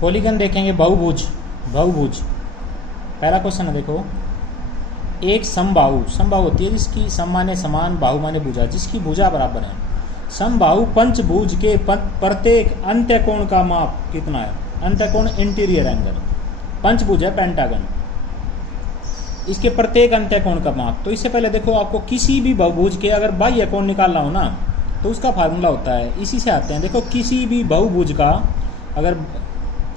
Polygon देखेंगे बहुभुज। बहुभुज पहला क्वेश्चन है, देखो एक समबाहु, समबाहु होती है जिसकी सम माने समान, बाहु माने भुजा, जिसकी भुजा बराबर है। समबाहु पंचभुज के प्रत्येक अंत्य कोण का माप कितना है? अंत्य कोण इंटीरियर एंगल, पंचभुज है पेंटागन, इसके प्रत्येक अंत्य कोण का माप। तो इससे पहले देखो आपको किसी भी बहुभुज के अगर बाह्य कोण निकालना हो ना तो उसका फार्मूला होता है, इसी से आते हैं। देखो किसी भी बहुभुज का अगर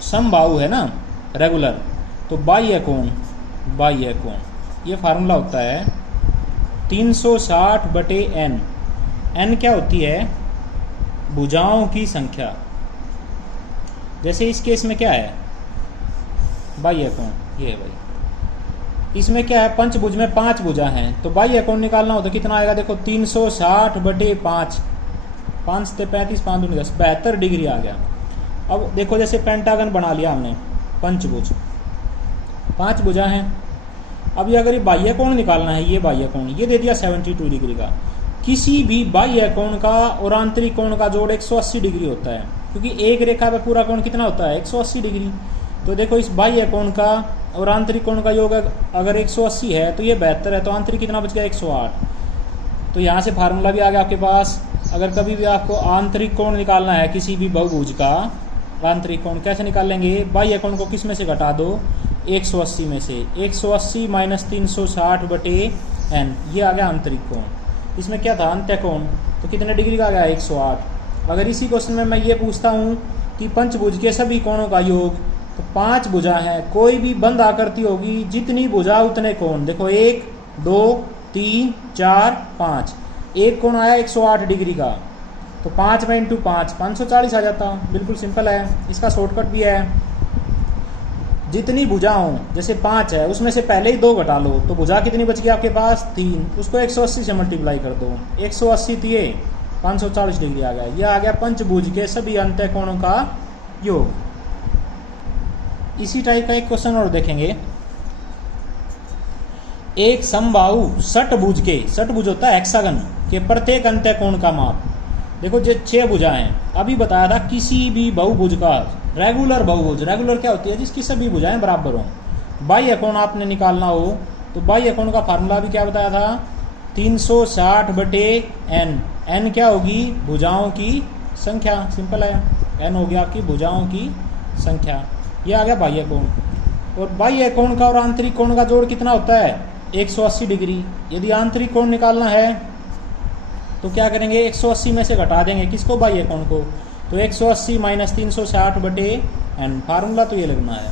समबाहु है ना रेगुलर, तो बाह्य कोण, बाह्य कोण ये फार्मूला होता है 360/n। n क्या होती है? भुजाओं की संख्या। जैसे इस केस में क्या है? बाह्य कोण, ये है भाई। इसमें क्या है? पंचभुज में 5 भुजा हैं, तो बाह्य कोण निकालना हो तो कितना आएगा? देखो 360/5, 5 से 35, 5 दूनी 10, 72 डिग्री आ गया। अब देखो जैसे पेंटागन बना लिया हमने, पंचभुज 5 भुजा हैं। अब ये अगर ये बाह्य कोण निकालना है, ये बाह्य कोण ये दे दिया 72 डिग्री का। किसी भी बाह्य कोण का और आंतरिक कोण का जोड़ 180 डिग्री होता है, क्योंकि एक रेखा पे पूरा कोण कितना होता है? 180 डिग्री। तो देखो इस बाह्य कोण का और आंतरिक कोण का योग अगर 180 है तो ये 72 है, तो आंतरिक कितना बच गया? 108। तो यहाँ से फार्मूला भी आ गया आपके पास। अगर कभी भी आपको आंतरिक कोण निकालना है किसी भी बहुभुज का, आंतरिक कोण कैसे निकाल लेंगे? बाह्य कोण को किस में से घटा दो? 180 में से। 180 माइनस 360/n, ये आ गया आंतरिक कोण। इसमें क्या था? अंत्य कोण। तो कितने डिग्री का आ गया? 108। अगर इसी क्वेश्चन में मैं ये पूछता हूँ कि पंचभुज के सभी कोणों का योग, तो 5 भुजा है, कोई भी बंद आकृति होगी, जितनी भुजा उतने कोण। देखो 1 2 3 4 5, एक कोण आया 108 डिग्री का, तो 5 में इंटू 5 540 आ जाता। बिल्कुल सिंपल है, इसका शॉर्टकट भी है। जितनी भुजा हो, जैसे 5 है उसमें से पहले ही 2 घटा लो, तो भुजा कितनी बच गई आपके पास? 3, उसको 180 से मल्टीप्लाई कर दो। 180 दिए 540 डिग्री आ गया। यह आ गया पंचभुज के सभी अंत्य कोणों का योग। इसी टाइप का एक क्वेश्चन और देखेंगे। एक समबाहु षटभुज के, षटभुज होता है हेक्सागन, के प्रत्येक अंत्य कोण का माप। देखो जो 6 भुजा हैं, अभी बताया था किसी भी बहुभुज का रेगुलर बहुभुज, रेगुलर क्या होती है? जिसकी सभी भुजाएं बराबर हों। बाह्य कोण आपने निकालना हो तो बाह्य कोण का फार्मूला भी क्या बताया था? 360/n। n क्या होगी? भुजाओं की संख्या। सिंपल है, n हो गया आपकी भुजाओं की संख्या। यह आ गया बाह्य कोण। और बाह्य कोण का और आंतरिक कोण का जोड़ कितना होता है? 180 डिग्री। यदि आंतरिक कोण निकालना है तो क्या करेंगे? 180 में से घटा देंगे किसको? बाह्य कोण को। तो 180 माइनस 360/n, फार्मूला तो ये लगना है।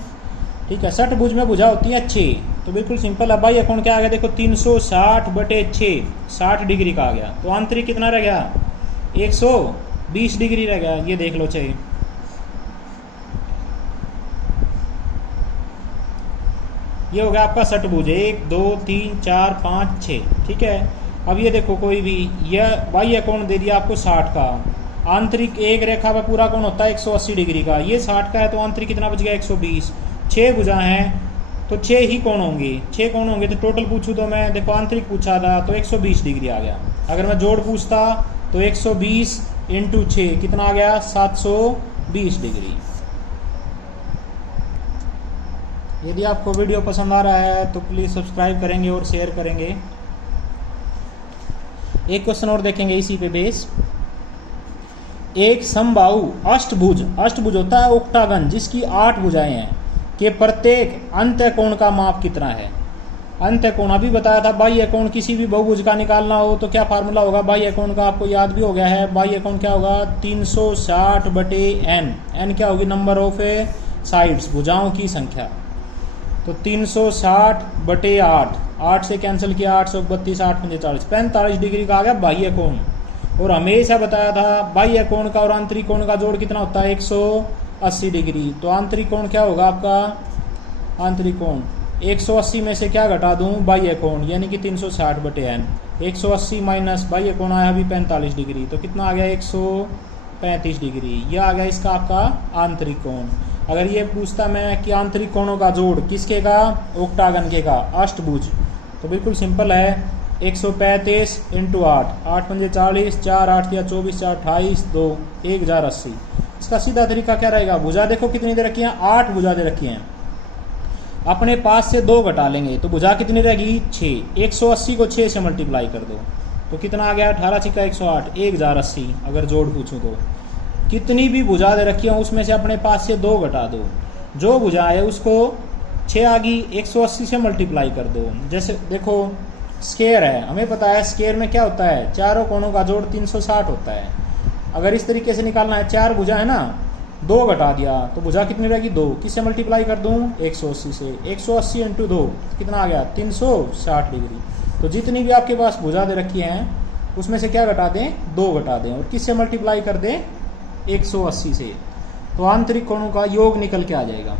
ठीक है, षटभुज में भुजा होती है 6, तो बिल्कुल सिंपल है। बाह्य कोण क्या आ गया? देखो 360/6, 60 डिग्री का आ गया। तो आंतरिक कितना रह गया? 120 डिग्री रह गया। ये देख लो चाहिए, ये हो गया आपका षटभुज 1 2 3 4 5 6। ठीक है, अब ये देखो कोई भी, यह बाह्य कोण दे दिया आपको 60 का, आंतरिक एक रेखा पर पूरा कोण होता है 180 डिग्री का, ये 60 का है, तो आंतरिक कितना बच गया? 120। 6 भुजा हैं तो 6 ही कोण होंगे, 6 कोण होंगे। तो टोटल पूछूं तो मैं, देखो आंतरिक पूछा था तो 120 डिग्री आ गया। अगर मैं जोड़ पूछता तो 120 इंटू 6 कितना आ गया? 720 डिग्री। यदि आपको वीडियो पसंद आ रहा है तो प्लीज़ सब्सक्राइब करेंगे और शेयर करेंगे। एक क्वेश्चन और देखेंगे इसी पे बेस। एक समबाहु अष्टभुज, अष्टभुज होता है ओक्टागन, जिसकी 8 भुजाएं हैं, के प्रत्येक अंत्य कोण का माप कितना है? अंत्य कोण अभी बताया था। बाह्य कोण किसी भी बहुभुज का निकालना हो तो क्या फार्मूला होगा? बाह्य कोण का आपको याद भी हो गया है। बाह्य कोण क्या होगा? 360/n। n क्या होगी? नंबर ऑफ साइड्स, भुजाओं की संख्या। तो 360/8, 8 से कैंसिल किया, 832, 8 पंजे 40, 45 डिग्री का आ गया बाह्य कोण। और हमेशा बताया था बाह्य कोण का और आंतरिक कोण का जोड़ कितना होता है? 180 डिग्री। तो आंतरिक कोण क्या होगा आपका? आंतरिक कोण 180 में से क्या घटा दूं? बाह्य कोण, यानी कि 360/n। 180 माइनस बाह्य कोण आया अभी 45 डिग्री, तो कितना आ गया? 135 डिग्री। यह आ गया इसका आपका आंतरिक कोण। अगर ये पूछता मैं कि आंतरिक कोणों का जोड़ किसके का? ओक्टागन के का, अष्टभुज, तो बिल्कुल सिंपल है। 135 इंटू 8, 8 पंजे 40, 4 8 या 24, 4 28, 2 1080, इसका सीधा तरीका क्या रहेगा, भुजा देखो कितनी दे रखी है, 8 भुजा दे रखी हैं, अपने पास से 2 घटा लेंगे तो भुजा कितनी रहेगी 6। 180 को 6 से मल्टीप्लाई कर दो तो कितना आ गया, 18 छिक्का 108, 1080। अगर जोड़ पूछूं तो कितनी भी भुजा दे रखी है उसमें से अपने पास से 2 घटा दो, जो भुजा है उसको 6 आ गई, 180 से मल्टीप्लाई कर दो। जैसे देखो स्क्वायर है, हमें पता है स्क्वायर में क्या होता है, चारों कोनों का जोड़ 360 होता है। अगर इस तरीके से निकालना है, 4 भुजा है ना, 2 घटा दिया तो भुजा कितनी रहेगी 2, किससे मल्टीप्लाई कर दूं 180 से, 180 इंटू 2 कितना आ गया 360 डिग्री। तो जितनी भी आपके पास भुजा दे रखी हैं उसमें से क्या घटा दें, 2 घटा दें और किससे मल्टीप्लाई कर दें 180 से, तो आंतरिक कोणों का योग निकल के आ जाएगा।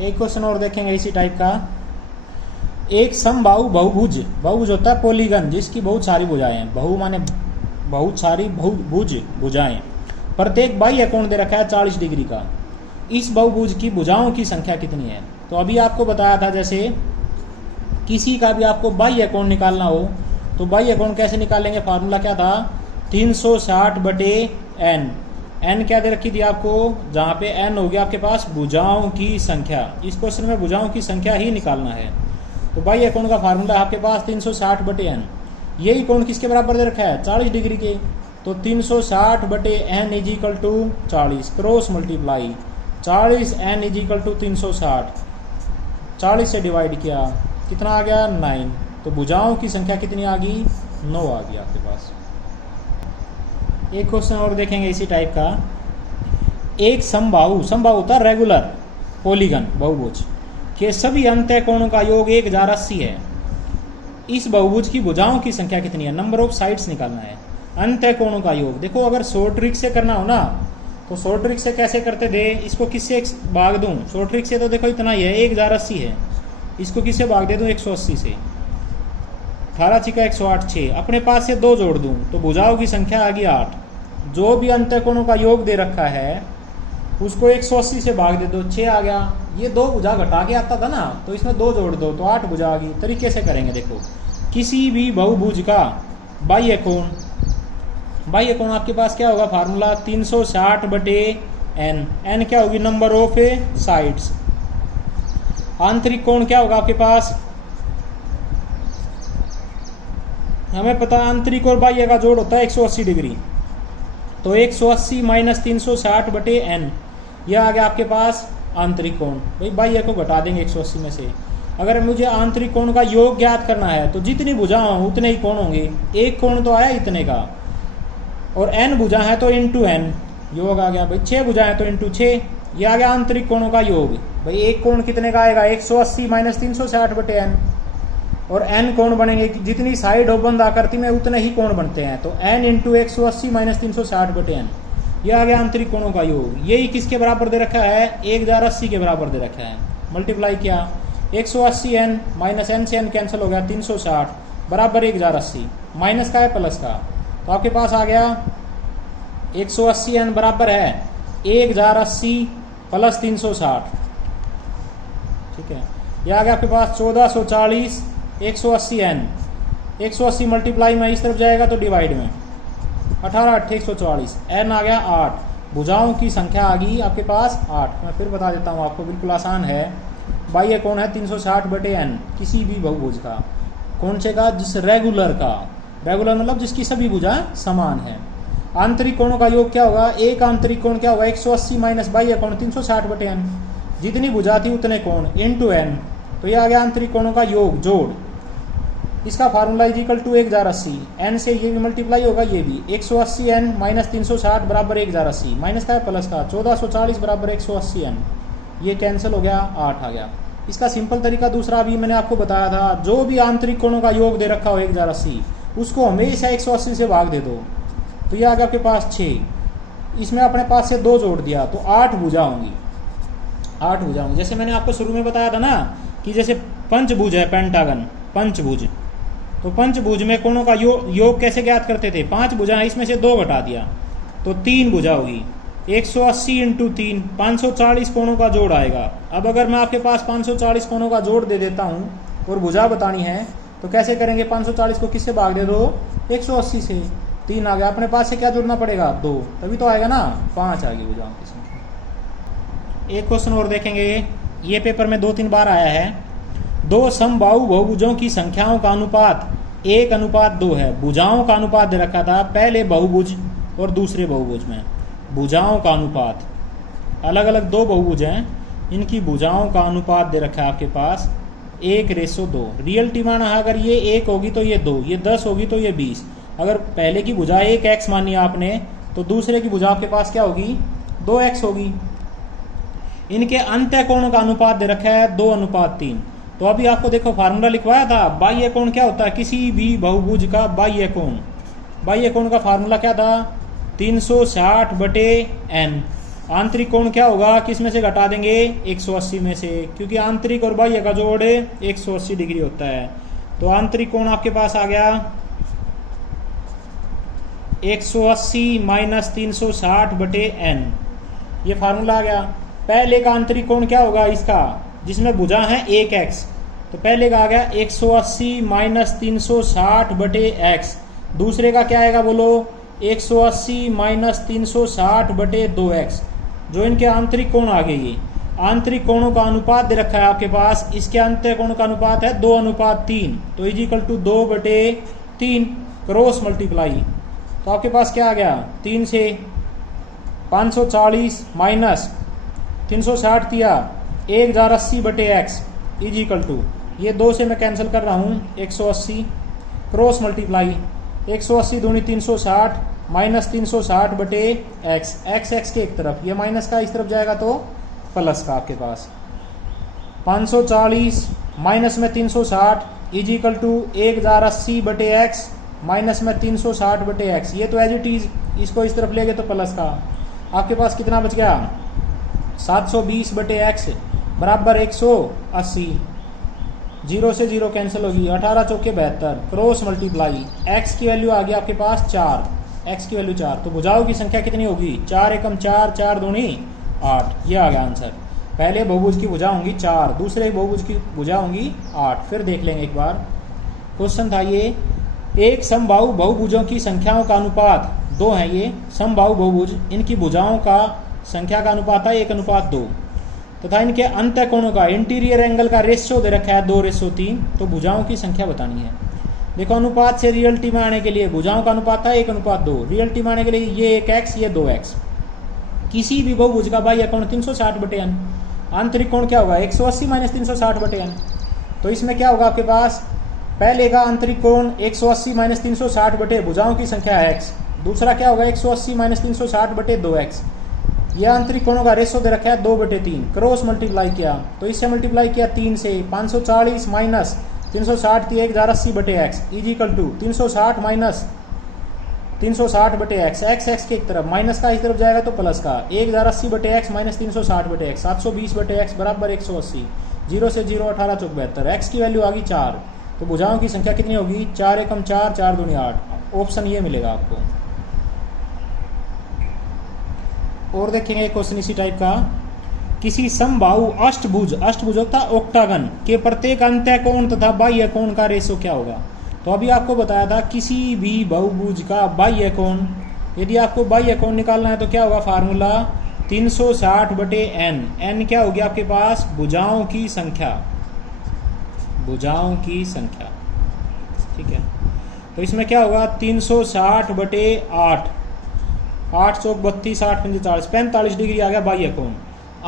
एक क्वेश्चन और देखेंगे इसी टाइप का। एक समबाहु बहुभुज, बहुभुज होता है पॉलीगन जिसकी बहुत सारी भुजाएं हैं, बहु माने बहुत सारी बहुभुज भुजाएं, प्रत्येक बाह्य कोण दे रखा है 40 डिग्री का, इस बहुभुज की भुजाओं की संख्या कितनी है। तो अभी आपको बताया था जैसे किसी का भी आपको बाह्य कोण निकालना हो तो बाह्य कोण कैसे निकालेंगे, फार्मूला क्या था 360/n। n क्या दे रखी थी आपको, जहां पे n हो गया आपके पास भुजाओं की संख्या, इस क्वेश्चन में भुजाओं की संख्या ही निकालना है। तो बाह्य कोण का फार्मूला आपके पास 360/n। यही कोण किसके बराबर दे रखा है 40 डिग्री के, तो 360/n = 40, क्रॉस मल्टीप्लाई 40n = 360, 40 से डिवाइड किया कितना आ गया 9। तो भुजाओं की संख्या कितनी आ गई 9 आ गई आपके पास। एक क्वेश्चन और देखेंगे इसी टाइप का। एक समबाहु, समबाहु होता रेगुलर पॉलीगन बहुभुज के सभी अंतः कोणों का योग 1080 है, इस बहुभुज की भुजाओं की संख्या कितनी है, नंबर ऑफ साइड्स निकालना है। अंतः कोणों का योग देखो, अगर शॉर्ट ट्रिक से करना हो ना तो शॉर्ट ट्रिक से कैसे करते थे, इसको किससे भाग दूं, शॉर्ट ट्रिक से तो देखो इतना ही है 1080 है, इसको किससे भाग दे दूं 180 से, 18 छिक्का 108, 6 अपने पास से 2 जोड़ दूं तो भुजाओं की संख्या आ गई 8। जो भी अंतः कोणों का योग दे रखा है उसको 180 से भाग दे दो, 6 आ गया। ये 2 भुजा घटा के आता था ना तो इसमें 2 जोड़ दो तो 8 भुजा आ गई। तरीके से करेंगे देखो, किसी भी बहुभुज का बाह्य कोण, बाह्य कोण आपके पास क्या होगा फार्मूला 360/n, n क्या होगी नंबर ऑफ साइड्स। आंतरिक कोण क्या होगा आपके पास, हमें पता है आंतरिक और बाह्य का जोड़ होता है 180 डिग्री, तो 180 - 360/n यह आ गया आपके पास आंतरिक कोण। भाई बाह्य को घटा देंगे 180 में से। अगर मुझे आंतरिक कोण का योग ज्ञात करना है तो जितनी भुजा हो उतने ही कोण होंगे, एक कोण तो आया इतने का, और n भुजा है तो इंटू n योग आ गया। भाई 6 भुजा है तो इंटू 6, यह आ गया आंतरिक कोणों का योग। भाई एक कोण कितने का आएगा 180 - 360/n, और n कोण बनेंगे, जितनी साइड हो बंद आकृति में उतने ही कोण बनते हैं, तो n × 180 - 360/n यह आ गया आंतरिक कोणों का योग। यही किसके बराबर दे रखा है 1080 के बराबर दे रखा है। मल्टीप्लाई किया 180n - n से n कैंसिल हो गया 360 बराबर 1080, माइनस का है प्लस का, तो आपके पास आ गया 180n बराबर है 1080 + 360, ठीक है। यह आ गया आपके पास 1440 180n, 180 मल्टीप्लाई में इस तरफ जाएगा तो डिवाइड में 18 8 140, n आ गया 8, भुजाओं की संख्या आ गई आपके पास 8। मैं फिर बता देता हूँ आपको, बिल्कुल आसान है। बाह्य कोण है 360/n किसी भी बहुभुज का, कौन से का, जिस रेगुलर का, रेगुलर मतलब जिसकी सभी भुजा समान है। आंतरिक कोणों का योग क्या होगा, एक आंतरिक कोण क्या होगा 180 - बाह्य कोण 360/n, जितनी भुजा थी उतने कोण इंटू n, तो यह आ गया आंतरिक कोणों का योग जोड़। इसका फार्मूला = 1080, n से ये भी मल्टीप्लाई होगा, ये भी 180n - 360 बराबर 1080, माइनस का है प्लस का 1440 बराबर 180n, ये कैंसिल हो गया 8 आ गया। इसका सिंपल तरीका दूसरा अभी मैंने आपको बताया था, जो भी आंतरिक कोणों का योग दे रखा हो 1080 उसको हमेशा 180 से भाग दे दो, तो ये आ गया आपके पास 6, इसमें अपने पास से 2 जोड़ दिया तो 8 भुजा होंगी, 8 भुजा होंगी। जैसे मैंने आपको शुरू में बताया था ना कि जैसे पंचभुज है, पेंटागन पंचभुज, तो पंचभुज में कोणों का योग कैसे ज्ञात करते थे, 5 भुजा है, इसमें से 2 घटा दिया तो 3 भुजा होगी, 180 × 3 540 कोणों का जोड़ आएगा। अब अगर मैं आपके पास 540 कोणों का जोड़ दे देता हूँ और भुजा बतानी है तो कैसे करेंगे, 540 को किससे भाग दे दो 180 से, 3 आ गया, अपने पास से क्या जोड़ना पड़ेगा 2, तभी तो आएगा ना 5 आ गई भुजाओं की संख्या। एक क्वेश्चन और देखेंगे, ये पेपर में 2-3 बार आया है। दो समबाहु बहुभुजों की संख्याओं का अनुपात 1:2 है। भुजाओं का अनुपात दे रखा था पहले बहुभुज और दूसरे बहुभुज में। भुजाओं का अनुपात, अलग अलग दो बहुभुज हैं, इनकी भुजाओं का अनुपात दे रखा है आपके पास 1:2। रियलिटी माना है, अगर ये 1 होगी तो ये 2, ये 10 होगी तो ये 20। अगर पहले की भुजा 1x मानी आपने, तो दूसरे की भुजा आपके पास क्या होगी 2x होगी। इनके अंत्य कोणों का अनुपात दे रखा है 2:3। तो अभी आपको देखो फार्मूला लिखवाया था, बाह्य कोण क्या होता है किसी भी बहुभुज का बाह्य कोण। बाह्य कोण का फार्मूला क्या था 360/n। आंतरिक कोण क्या होगा, किस में से घटा देंगे 180 में से, क्योंकि आंतरिक और बाह्य का जोड़ 180 डिग्री होता है। तो आंतरिक कोण आपके पास आ गया 180 - 360/n, ये फार्मूला आ गया। पहले का आंतरिक कोण क्या होगा इसका, जिसमें भुजा है 1x, तो पहले का आ गया 180 - 360/x। दूसरे का क्या आएगा बोलो 180 - 360/2x। जो इनके आंतरिक कोण आ गए, ये आंतरिक कोणों का अनुपात दे रखा है आपके पास, इसके अंत्य कोण का अनुपात है 2:3, तो = 2/3 क्रॉस मल्टीप्लाई। तो आपके पास क्या आ गया 3 से 540 माइनस 360 दिया 1080/x = ये 2 से मैं कैंसिल कर रहा हूँ 180 क्रॉस मल्टीप्लाई 180 दूनी 360 माइनस 360/x। x के एक तरफ, ये माइनस का इस तरफ जाएगा तो प्लस का आपके पास 540 माइनस में 360 = 1080/x माइनस में 360/x। ये तो एज इट इज, इसको इस तरफ ले गए तो प्लस का। आपके पास कितना बच गया 720/x बराबर 180। 0 से 0 कैंसिल होगी 18 चौके 72 क्रॉस मल्टीप्लाई x की वैल्यू आ गई आपके पास 4, x की वैल्यू 4। तो भुजाओं की संख्या कितनी होगी 4 एकम 4, 4 दूनी 8। ये आ गया आंसर। पहले बहुभुज की भुजा होंगी 4, दूसरे बहुभुज की भुजा होंगी 8। फिर देख लेंगे एक बार, क्वेश्चन था ये, एक समबाहु बहुभुजों की संख्याओं का अनुपात 2 है। ये समबाहु बहुभुज, इनकी भुजाओं का संख्या का अनुपात है 1:2 तथा इनके अंत्य कोणों का इंटीरियर एंगल का रेशियो दे रखा है 2:3। तो भुजाओं की संख्या बतानी है। देखो अनुपात से रियलिटी में आने के लिए भुजाओं का अनुपात है 1:2, रियलिटी में आने के लिए ये 1x ये 2x। किसी भी बहुभुज का बाह्य कोण 360/n, आंतरिक कोण क्या होगा 180 - 360/n। तो इसमें क्या होगा आपके पास, पहले का आंतरिक कोण 180 - 360 भुजाओं की संख्या है x, दूसरा क्या होगा 180 - 360/2x। यह आंतरिक कोणों का रेशो दे रखा है 2/3, क्रॉस मल्टीप्लाई किया तो इससे मल्टीप्लाई किया 3 से 540 माइनस 360 की 1080/x = 360 माइनस 360/x। x के एक तरफ माइनस का इस तरफ जाएगा तो प्लस का 1080/x माइनस 360/x 720/x बराबर 180। 0 से 0 18 चौक 72, x की वैल्यू आ गई 4। तो भुजाओं की संख्या कितनी होगी 4 एकम 4, 4 दूनी 8। ऑप्शन ये मिलेगा आपको। और देखेंगे क्वेश्चन इसी टाइप का, किसी समबाहु अष्टभुज, अष्टभुज होता है ऑक्टागन, के प्रत्येक अंत्य कोण तथा बाह्य कोण का रेशो क्या होगा। तो अभी आपको बताया था किसी भी बहुभुज का बाह्य कोण, यदि आपको बाह्य कोण निकालना है तो क्या होगा फार्मूला 360/n। n क्या होगी आपके पास भुजाओं की संख्या, भुजाओं की संख्या, ठीक है। तो इसमें क्या होगा 360/8, 8 चौक 32, 8 पंजे 40, 45 डिग्री आ गया बाह्य कोण।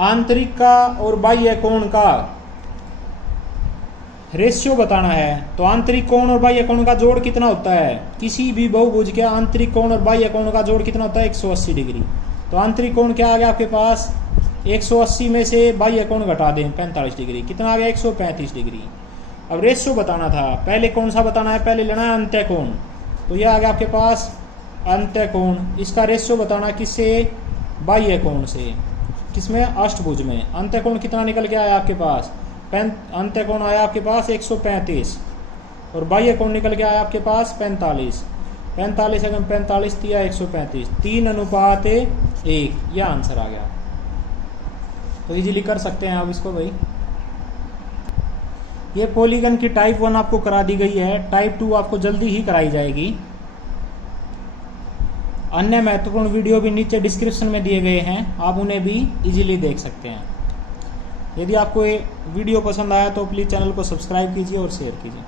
आंतरिक का और बाह्य कोण का रेशियो बताना है, तो आंतरिक कोण और बाह्य कोण का जोड़ कितना होता है, किसी भी बहुभुज के आंतरिक कोण और बाह्य कोण का जोड़ कितना होता है 180 डिग्री। तो आंतरिक कोण क्या आ गया आपके पास 180 में से बाह्य कोण घटा दें 45 डिग्री, कितना आ गया 135 डिग्री। अब रेशियो बताना था, पहले कौन सा बताना है, पहले लेना है अंत्य कोण। तो यह आ गया आपके पास अंत्य कोण, इसका रेशियो बताना किससे बाह्य कोण से, किसमें अष्टभुज में। अंत्य कोण कितना निकल के आया आपके पास, अंत्य कोण आया आपके पास 135 और बाह्य कोण निकल के आया आपके पास 45। 45 अगर 45 दिया 135, 3:1, यह आंसर आ गया। तो इजीली कर सकते हैं आप इसको भाई। ये पॉलीगन की टाइप 1 आपको करा दी गई है, टाइप 2 आपको जल्दी ही कराई जाएगी। अन्य महत्वपूर्ण वीडियो भी नीचे डिस्क्रिप्शन में दिए गए हैं, आप उन्हें भी इजीली देख सकते हैं। यदि आपको ये वीडियो पसंद आया तो प्लीज़ चैनल को सब्सक्राइब कीजिए और शेयर कीजिए।